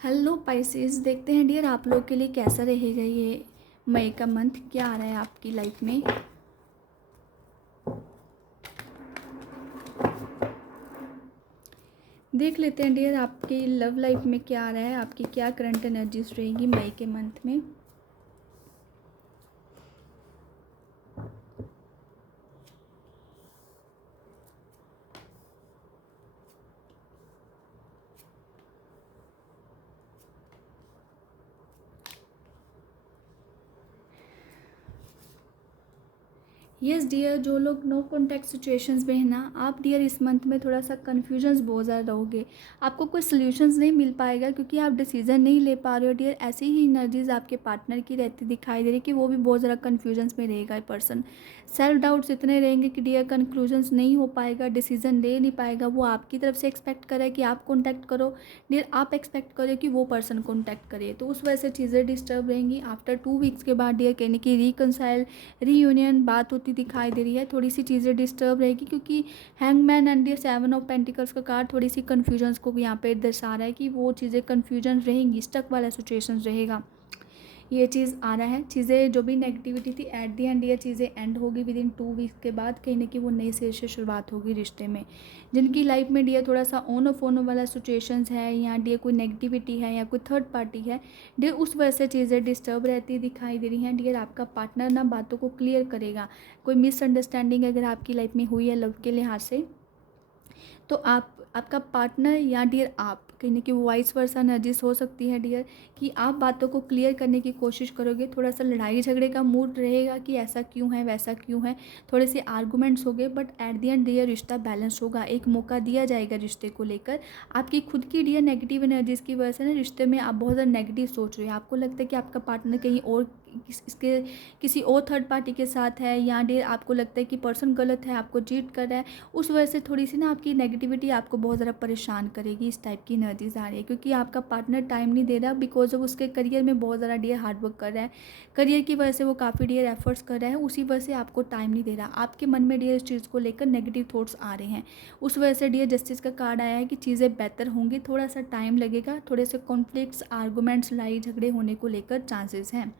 Hello Pisces, देखते हैं dear आप लोग के लिए कैसा रहेगा ये मई का मंथ। क्या आ रहा है आपकी लाइफ में। देख लेते हैं डियर आपकी लव लाइफ में क्या आ रहा है, आपकी क्या करंट एनर्जीज रहेगी मई के मंथ में। यस डियर, जो लोग नो कॉन्टैक्ट सिचुएशंस में है ना, आप डियर इस मंथ में थोड़ा सा कन्फ्यूजन्स बहुत ज़्यादा रहोगे। आपको कोई सोल्यूशंस नहीं मिल पाएगा क्योंकि आप डिसीजन नहीं ले पा रहे हो डियर। ऐसी ही एनर्जीज आपके पार्टनर की रहती दिखाई दे रही कि वो भी बहुत ज़्यादा कन्फ्यूजन्स में रहेगा। ये पर्सन सेल्फ डाउट्स इतने रहेंगे कि डियर कंक्लूजन्स नहीं हो पाएगा, डिसीजन ले नहीं पाएगा। वो आपकी तरफ से एक्सपेक्ट करे कि आप कॉन्टैक्ट करो, डियर आप एक्सपेक्ट करो कि वो पर्सन कॉन्टैक्ट करे, तो उस वजह से चीज़ें डिस्टर्ब रहेंगी। आफ्टर 2 वीक्स के बाद डियर कहने की रिकनसाइल रीयूनियन बात होती दिखाई दे रही है। थोड़ी सी चीज़ें डिस्टर्ब रहेगी क्योंकि हैंगमैन एंड ये 7 ऑफ पेंटिकल्स का कार्ड थोड़ी सी कन्फ्यूजन्स को यहाँ पे दर्शा रहा है कि वो चीज़ें कन्फ्यूजन रहेंगी, स्टक वाला सिचुएशन रहेगा। ये चीज़ आ रहा है। चीज़ें जो भी नेगेटिविटी थी एट दी एंड ये चीज़ें एंड होगी विद इन 2 वीक्स के बाद। कहीं ना कहीं वो नए सिरे से शुरुआत होगी रिश्ते में। जिनकी लाइफ में डियर थोड़ा सा ऑन ऑफ वाला सिचुएशंस है या डियर कोई नेगेटिविटी है या कोई थर्ड पार्टी है डियर, उस वजह से चीज़ें डिस्टर्ब रहती दिखाई दे रही हैं। डियर आपका पार्टनर ना बातों को क्लियर करेगा। कोई मिसअंडरस्टैंडिंग अगर आपकी लाइफ में हुई है लव के लिहाज से, तो आपका पार्टनर या डियर आप कहीं ना कहीं वाइस वर्सा एनर्जीज हो सकती है डियर कि आप बातों को क्लियर करने की कोशिश करोगे। थोड़ा सा लड़ाई झगड़े का मूड रहेगा कि ऐसा क्यों है वैसा क्यों है, थोड़े से आर्गूमेंट्स हो गए, but at the end dear रिश्ता बैलेंस होगा। एक मौका दिया जाएगा रिश्ते को लेकर। आपकी खुद की डियर नेगेटिव एनर्जीज की वजह से ना रिश्ते में आप बहुत ज़्यादा नेगेटिव सोच रहे हो। आपको लगता है कि आपका पार्टनर कहीं और इसके किसी और थर्ड पार्टी के साथ है या डियर आपको लगता है कि पर्सन गलत है, आपको चीट कर रहा है। उस वजह से थोड़ी सी ना आपकी नेगेटिविटी आपको बहुत ज़्यादा परेशान करेगी। इस टाइप की एनर्जीज आ रही है क्योंकि आपका पार्टनर टाइम नहीं दे रहा बिकॉज ऑफ उसके करियर में बहुत ज़्यादा डियर हार्डवर्क कर रहा है। करियर की वजह से वो काफ़ी डियर एफर्ट्स कर रहा है, उसी वजह से आपको टाइम नहीं दे रहा। आपके मन में डियर इस चीज़ को लेकर नेगेटिव थॉट्स आ रहे हैं। उस वजह से डियर जस्टिस का कार्ड आया है कि चीज़ें बेहतर होंगी, थोड़ा सा टाइम लगेगा, थोड़े से कॉन्फ्लिक्ट्स आर्गूमेंट्स लड़ाई झगड़े होने को लेकर चांसेस हैं।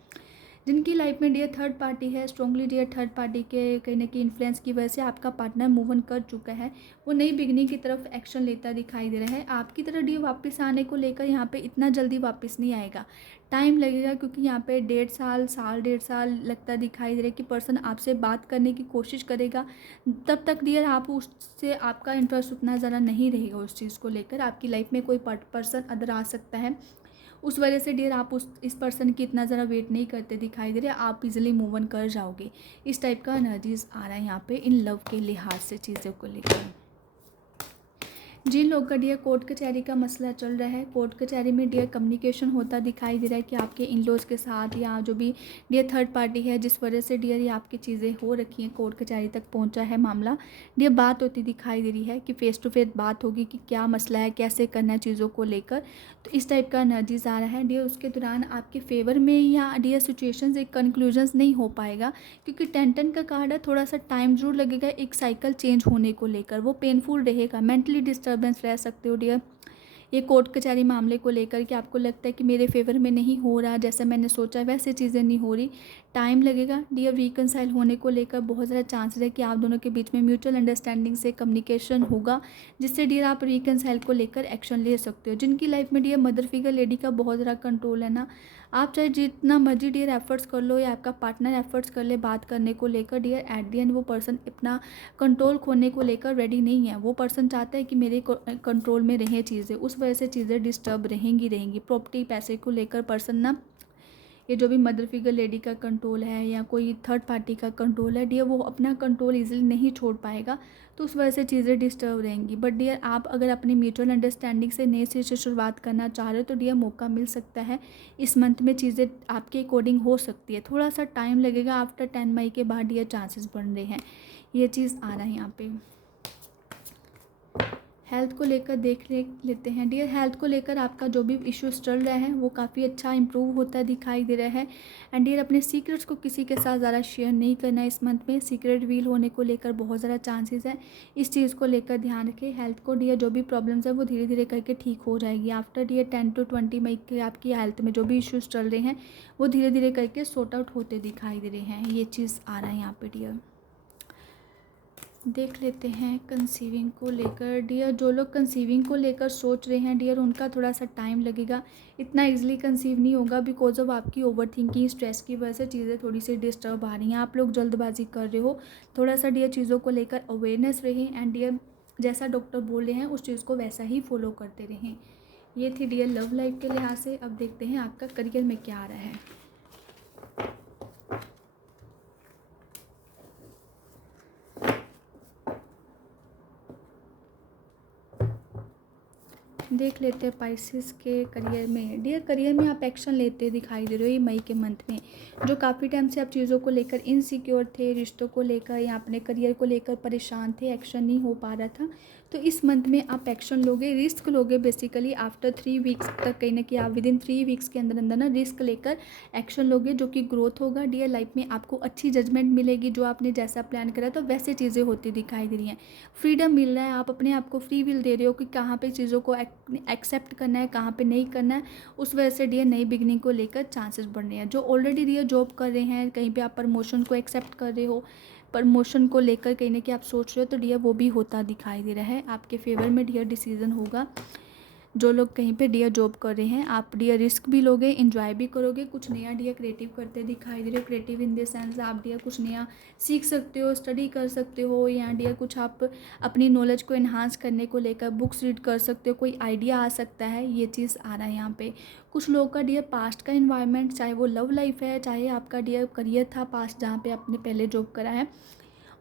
जिनकी लाइफ में डियर थर्ड पार्टी है, स्ट्रॉन्गली डियर थर्ड पार्टी के कहीं ना कहीं इन्फ्लुएंस की वजह से आपका पार्टनर मूव ऑन कर चुका है। वो नई बिगनिंग की तरफ एक्शन लेता दिखाई दे रहा है। आपकी तरह डियर वापस आने को लेकर यहाँ पे इतना जल्दी वापस नहीं आएगा, टाइम लगेगा क्योंकि यहाँ पे 1.5 साल 1.5 साल लगता दिखाई दे रहा है कि पर्सन आपसे बात करने की कोशिश करेगा। तब तक डियर आप उससे आपका इंटरेस्ट उतना ज़्यादा नहीं रहेगा उस चीज़ को लेकर। आपकी लाइफ में कोई पर्सन अदर आ सकता है, उस वजह से डियर आप इस पर्सन की इतना ज़रा वेट नहीं करते दिखाई दे रहे, आप इजीली मूव ऑन कर जाओगे। इस टाइप का एनर्जीज आ रहा है यहाँ पे इन लव के लिहाज से चीज़ों को लेकर। जिन लोग का डियर कोर्ट कचहरी का मसला चल रहा है, कोर्ट कचहरी में डियर कम्युनिकेशन होता दिखाई दे रहा है कि आपके इन लॉज के साथ या जो भी डियर थर्ड पार्टी है जिस वजह से डियर ये आपकी चीज़ें हो रखी हैं, कोर्ट कचहरी तक पहुंचा है मामला। डियर बात होती दिखाई दे रही है कि फेस टू फेस बात होगी कि क्या मसला है, कैसे करना है चीज़ों को लेकर। तो इस टाइप का एनर्जीज आ रहा है डियर। उसके दौरान आपके फेवर में या डियर सिचुएशंस एक कंक्लूजन्स नहीं हो पाएगा क्योंकि 10 का कार्ड है। थोड़ा सा टाइम जरूर लगेगा एक साइकिल चेंज होने को लेकर, वो पेनफुल रहेगा, मेंटली डिस्टर्बेंस रह सकते हो डियर। ये कोर्ट कचहरी मामले को लेकर कि आपको लगता है कि मेरे फेवर में नहीं हो रहा, जैसे मैंने सोचा वैसे चीज़ें नहीं हो रही, टाइम लगेगा डियर। रिकनसाइल होने को लेकर बहुत ज़्यादा चांसेस है कि आप दोनों के बीच में म्यूचुअल अंडरस्टैंडिंग से कम्युनिकेशन होगा जिससे डियर आप रिकनसाइल को लेकर एक्शन ले सकते हो। जिनकी लाइफ में डियर मदर फिगर लेडी का बहुत ज़्यादा कंट्रोल है ना, आप चाहे जितना मर्जी डियर एफर्ट्स कर लो या आपका पार्टनर एफर्ट्स कर ले बात करने को लेकर डियर, एट दी एंड वो पर्सन अपना कंट्रोल खोने को लेकर रेडी नहीं है। वो पर्सन चाहता है कि मेरे कंट्रोल में रहें चीज़ें, उस वजह से चीज़ें डिस्टर्ब रहेंगी। प्रॉपर्टी पैसे को लेकर पर्सन ना, ये जो भी मदर फिगर लेडी का कंट्रोल है या कोई थर्ड पार्टी का कंट्रोल है डियर, वो अपना कंट्रोल इजीली नहीं छोड़ पाएगा, तो उस वजह से चीज़ें डिस्टर्ब रहेंगी। बट डियर आप अगर अपनी म्यूचुअल अंडरस्टैंडिंग से नए सिरे से शुरुआत करना चाह रहे हो तो डियर मौका मिल सकता है। इस मंथ में चीज़ें आपके अकॉर्डिंग हो सकती है, थोड़ा सा टाइम लगेगा। आफ्टर 10 मई के बाद डियर चांसेस बन रहे हैं, ये चीज़ आ रहा है यहाँ पे। हेल्थ को लेकर लेते हैं डियर। हेल्थ को लेकर आपका जो भी इश्यूज चल रहा है वो काफ़ी अच्छा इंप्रूव होता दिखाई दे रहा है। एंड डियर अपने सीक्रेट्स को किसी के साथ ज़्यादा शेयर नहीं करना है इस मंथ में। सीक्रेट रील होने को लेकर बहुत ज़्यादा चांसेस है, इस चीज़ को लेकर ध्यान रखें। हेल्थ को डियर जो भी प्रॉब्लम्स है वो धीरे धीरे करके ठीक हो जाएगी। आफ्टर डियर 10 to 20 मई के आपकी हेल्थ में जो भी इश्यूज़ चल रहे हैं वो धीरे धीरे करके सॉर्ट आउट होते दिखाई दे रहे हैं। ये चीज़ आ रहा है यहाँ पे डियर। देख लेते हैं कंसीविंग को लेकर डियर। जो लोग कंसीविंग को लेकर सोच रहे हैं डियर उनका थोड़ा सा टाइम लगेगा, इतना इजीली कंसीव नहीं होगा बिकॉज ऑफ आपकी ओवर थिंकिंग स्ट्रेस की वजह से चीज़ें थोड़ी सी डिस्टर्ब आ रही हैं। आप लोग जल्दबाजी कर रहे हो, थोड़ा सा डियर चीज़ों को लेकर अवेयरनेस रहें एंड डियर जैसा डॉक्टर बोल रहे हैं उस चीज़ को वैसा ही फॉलो करते रहें। ये थी डियर लव लाइफ के लिहाज से। अब देखते हैं आपका करियर में क्या आ रहा है। देख लेते हैं पाइसेस के करियर में डियर। करियर में आप एक्शन लेते दिखाई दे रहे हो ये मई के मंथ में। जो काफ़ी टाइम से आप चीज़ों को लेकर इनसिक्योर थे, रिश्तों को लेकर या अपने करियर को लेकर परेशान थे, एक्शन नहीं हो पा रहा था, तो इस मंथ में आप एक्शन लोगे, रिस्क लोगे बेसिकली। आफ्टर 3 वीक्स तक कहीं ना कहीं आप विदिन 3 वीक्स के अंदर अंदर ना रिस्क लेकर एक्शन लोगे जो कि ग्रोथ होगा डियर। लाइफ में आपको अच्छी जजमेंट मिलेगी, जो आपने जैसा प्लान करा तो वैसे चीज़ें होती दिखाई दे रही हैं। फ्रीडम मिल रहा है, आप अपने आप को फ्री विल दे रहे हो कि कहाँ पे चीज़ों को एक्सेप्ट करना है, कहाँ पे नहीं करना है। उस वजह से डियर नई बिगनिंग को लेकर चांसेस बढ़ रहे हैं। जो ऑलरेडी डियर जॉब कर रहे हैं, कहीं पे आप प्रमोशन को एक्सेप्ट कर रहे हो, प्रमोशन को लेकर कहीं ना कहीं आप सोच रहे हो, तो डियर वो भी होता दिखाई दे रहा है। आपके फेवर में डियर डिसीजन होगा। जो लोग कहीं पे डियर जॉब कर रहे हैं आप डियर रिस्क भी लोगे, एंजॉय भी करोगे, कुछ नया डियर क्रिएटिव करते दिखाई दे रहे हो। क्रिएटिव इन द सेंस आप डियर कुछ नया सीख सकते हो, स्टडी कर सकते हो, या डियर कुछ आप अपनी नॉलेज को इन्हांस करने को लेकर बुक्स रीड कर सकते हो, कोई आइडिया आ सकता है। ये चीज़ आ रहा है यहाँ पे। कुछ लोगों का डियर पास्ट का इन्वायरमेंट, चाहे वो लव लाइफ है, चाहे आपका डियर करियर था पास्ट जहाँ पे आपने पहले जॉब करा है,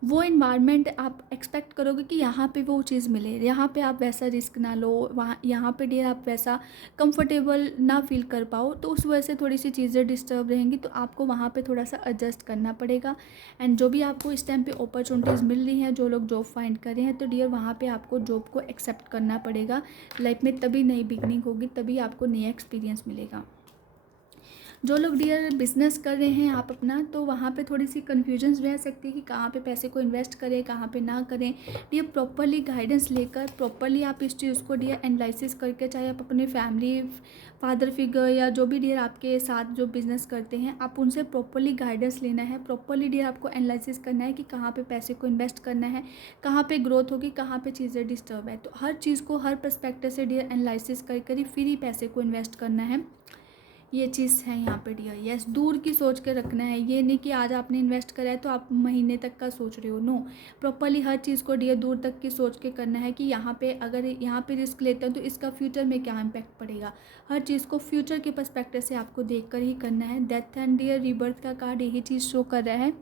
वो इन्वायरमेंट आप एक्सपेक्ट करोगे कि यहाँ पे वो चीज़ मिले, यहाँ पे आप वैसा रिस्क ना लो, वहाँ यहाँ पे डियर आप वैसा कंफर्टेबल ना फील कर पाओ, तो उस वजह से थोड़ी सी चीज़ें डिस्टर्ब रहेंगी। तो आपको वहाँ पे थोड़ा सा एडजस्ट करना पड़ेगा। एंड जो भी आपको इस टाइम पे अपॉर्चुनिटीज़ मिल रही हैं, जो लोग जॉब फाइंड कर रहे हैं, तो डियर वहाँ पे आपको जॉब को एक्सेप्ट करना पड़ेगा। लाइफ में तभी नई बिगनिंग होगी, तभी आपको नया एक्सपीरियंस मिलेगा। जो लोग डियर बिजनेस कर रहे हैं आप अपना, तो वहाँ पे थोड़ी सी कन्फ्यूजन्स रह सकती है कि कहाँ पे पैसे को इन्वेस्ट करें, कहाँ पे ना करें। डियर प्रॉपरली गाइडेंस लेकर प्रॉपरली आप इस चीज़ को डियर एनालिसिस करके, चाहे आप अपने फैमिली फादर फिगर या जो भी डियर आपके साथ जो बिज़नेस करते हैं, आप उनसे प्रॉपरली गाइडेंस लेना है। प्रॉपरली डियर आपको एनालिसिस करना है कि कहाँ पे पैसे को इन्वेस्ट करना है, कहाँ पे ग्रोथ होगी, कहाँ पे चीज़ें डिस्टर्ब है। तो हर चीज़ को हर पर्सपेक्टिव से डियर एनालिसिस कर कर ही फिर ही पैसे को इन्वेस्ट करना है। ये चीज़ है यहाँ पे डियर। यस, दूर की सोच के रखना है। ये नहीं कि आज आपने इन्वेस्ट करा है तो आप महीने तक का सोच रहे हो। नो, प्रॉपरली हर चीज़ को डियर दूर तक की सोच के करना है कि यहाँ पे अगर यहाँ पे रिस्क लेते हैं तो इसका फ्यूचर में क्या इम्पैक्ट पड़ेगा। हर चीज़ को फ्यूचर के पर्सपेक्टिव से आपको देख कर ही करना है। डेथ एंड डियर रीबर्थ का कार्ड यही चीज़ शो कर रहा है।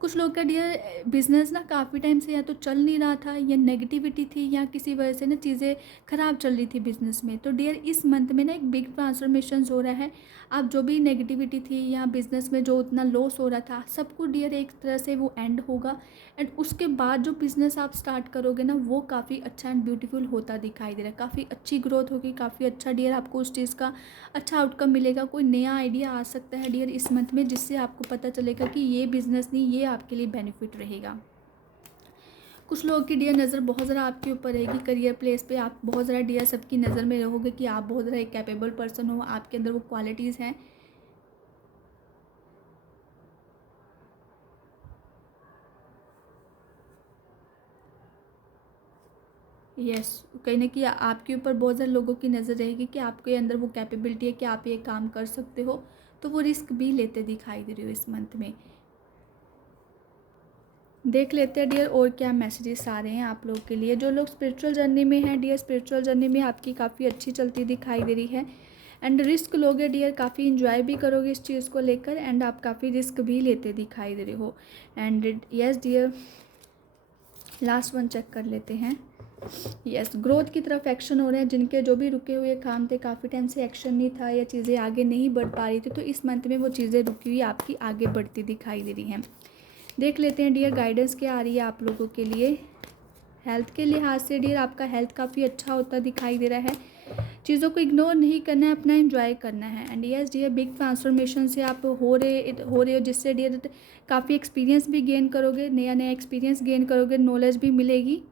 कुछ लोग का डियर बिजनेस ना काफ़ी टाइम से या तो चल नहीं रहा था, या नेगेटिविटी थी, या किसी वजह से ना चीज़ें ख़राब चल रही थी बिजनेस में। तो डियर इस मंथ में ना एक बिग ट्रांसफॉर्मेशन हो रहा है। आप जो भी नेगेटिविटी थी या बिजनेस में जो उतना लॉस हो रहा था, सबको डियर एक तरह से वो एंड होगा। एंड उसके बाद जो बिज़नेस आप स्टार्ट करोगे ना, वो काफ़ी अच्छा एंड ब्यूटीफुल होता दिखाई दे रहा है। काफ़ी अच्छी ग्रोथ होगी, काफ़ी अच्छा डियर आपको उस चीज़ का अच्छा आउटकम मिलेगा। कोई नया आइडिया आ सकता है डियर इस मंथ में, जिससे आपको पता चलेगा कि ये बिज़नेस नहीं, ये आपके लिए बेनिफिट रहेगा। कुछ लोगों की डियर नज़र बहुत ज़्यादा आपके ऊपर रहेगी। करियर प्लेस पे आप बहुत ज़्यादा डियर सबकी नज़र में रहोगे कि आप बहुत ज़्यादा एक कैपेबल पर्सन हो, आपके अंदर वो क्वालिटीज़ हैं। यस, कहीं ना कहीं आपके ऊपर बहुत ज़्यादा लोगों की नज़र रहेगी कि आपके अंदर वो कैपेबिलिटी है कि आप ये काम कर सकते हो। तो वो रिस्क भी लेते दिखाई दे रहे हो इस मंथ में। देख लेते हैं डियर और क्या मैसेजेस आ रहे हैं आप लोगों के लिए। जो लोग स्पिरिचुअल जर्नी में हैं डियर, स्पिरिचुअल जर्नी में आपकी काफ़ी अच्छी चलती दिखाई दे रही है। एंड रिस्क लोगे डियर, काफ़ी इंजॉय भी करोगे इस चीज़ को लेकर, एंड आप काफ़ी रिस्क भी लेते दिखाई दे रहे हो। And yes dear, last one check कर लेते हैं। यस, ग्रोथ की तरफ एक्शन हो रहे हैं। जिनके जो भी रुके हुए काम थे, काफ़ी टाइम से एक्शन नहीं था या चीज़ें आगे नहीं बढ़ पा रही थी, तो इस मंथ में वो चीज़ें रुकी हुई आपकी आगे बढ़ती दिखाई दे रही हैं। देख लेते हैं डियर गाइडेंस क्या आ रही है आप लोगों के लिए। हेल्थ के लिहाज से डियर आपका हेल्थ काफ़ी अच्छा होता दिखाई दे रहा है। चीज़ों को इग्नोर नहीं करना है, अपना एंजॉय करना है। And yes dear, big transformation से आप हो रहे हो, जिससे डियर काफ़ी एक्सपीरियंस भी गेन करोगे, नया नया एक्सपीरियंस गेन करोगे, नॉलेज भी मिलेगी।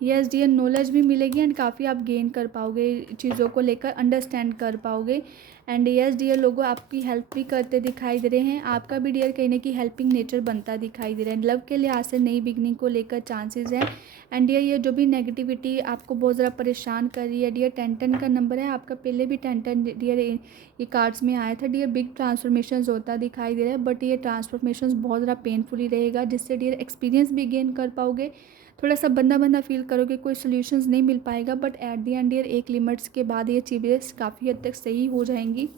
यस डियर, नॉलेज भी मिलेगी एंड काफ़ी आप गेन कर पाओगे, चीज़ों को लेकर अंडरस्टैंड कर पाओगे। एंड यस डियर, लोगों आपकी हेल्प भी करते दिखाई दे रहे हैं। आपका भी डियर कहीं ना कहीं हेल्पिंग नेचर बनता दिखाई दे रहा है। लव के लिहाज से नई बिगनिंग को लेकर चांसेस हैं। एंड डियर, ये जो भी नेगेटिविटी आपको बहुत ज़्यादा परेशान कर रही है डियर, 10 का नंबर है आपका, पहले भी 10 डियर ये कार्ड्स में आया था डियर। बिग ट्रांसफॉर्मेशन होता दिखाई दे रहा है, बट ये ट्रांसफॉर्मेशन बहुत ज़्यादा पेनफुली रहेगा, जिससे डियर एक्सपीरियंस भी गेन कर पाओगे। थोड़ा सा बंदा बंदा फील करोगे, कोई सॉल्यूशंस नहीं मिल पाएगा, but at the end dear एक लिमिट्स के बाद ये चीज़ें काफ़ी हद तक सही हो जाएंगी।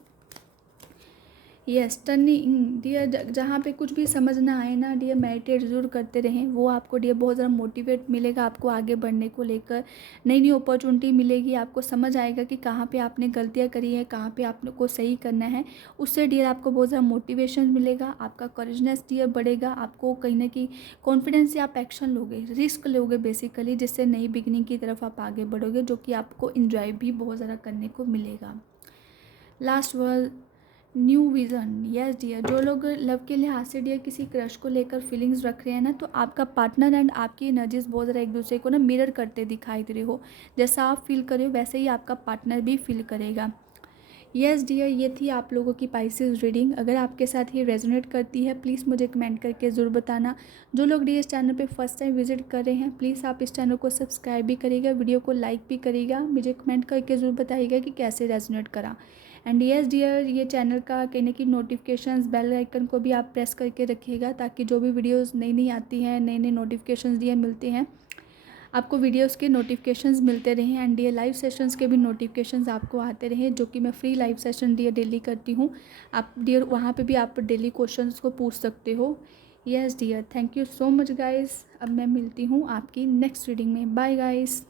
यस टर्निंग डियर, जहाँ पे कुछ भी समझ ना आए ना डियर, मेडिटेट ज़रूर करते रहें, वो आपको डियर बहुत ज़्यादा मोटिवेट मिलेगा आपको आगे बढ़ने को लेकर। नई नई अपॉर्चुनिटी मिलेगी, आपको समझ आएगा कि कहाँ पे आपने गलतियाँ करी है, कहाँ पे आपको सही करना है। उससे डियर आपको बहुत ज़्यादा मोटिवेशन मिलेगा, आपका करेजनेस डियर बढ़ेगा, आपको कहीं ना कहीं कॉन्फिडेंस से आप एक्शन लोगे, रिस्क लोगे बेसिकली, जिससे नई बिगनिंग की तरफ आप आगे बढ़ोगे, जो कि आपको इंजॉय भी बहुत ज़्यादा करने को मिलेगा। Last word, new vision. Yes dear, जो लोग लव के लिहाज से डियर किसी क्रश को लेकर फीलिंग्स रख रहे हैं ना, तो आपका पार्टनर एंड आपकी एनर्जीज बहुत ज़्यादा एक दूसरे को ना मिरर करते दिखाई दे रहे हो। जैसा आप फील कर रहे हो वैसे ही आपका पार्टनर भी फील करेगा। यस डियर, ये थी आप लोगों की पाइसेस रीडिंग। अगर आपके साथ ये रेजोनेट करती है प्लीज़ मुझे कमेंट करके ज़रूर बताना। जो लोग डियर इस चैनल पे फर्स्ट टाइम विजिट कर रहे हैं, प्लीज़ आप इस चैनल को सब्सक्राइब भी करिएगा, वीडियो को लाइक भी करिएगा, मुझे कमेंट करके ज़रूर बताइएगा कि कैसे रेजोनेट करा। एंड यस डियर, ये चैनल का कहने की नोटिफिकेशंस बेल आइकन को भी आप प्रेस करके रखिएगा, ताकि जो भी वीडियोस नई नई आती हैं, नए नए नोटिफिकेशंस दिए मिलते हैं, आपको वीडियोस के नोटिफिकेशंस मिलते रहें। एंड डियर लाइव सेशंस के भी नोटिफिकेशंस आपको आते रहें, जो कि मैं free live session dear daily करती हूँ। आप डियर वहाँ पे भी आप डेली क्वेश्चंस को पूछ सकते हो। Yes dear, thank you so much guys. अब मैं मिलती हूँ आपकी नेक्स्ट रीडिंग में। Bye guys.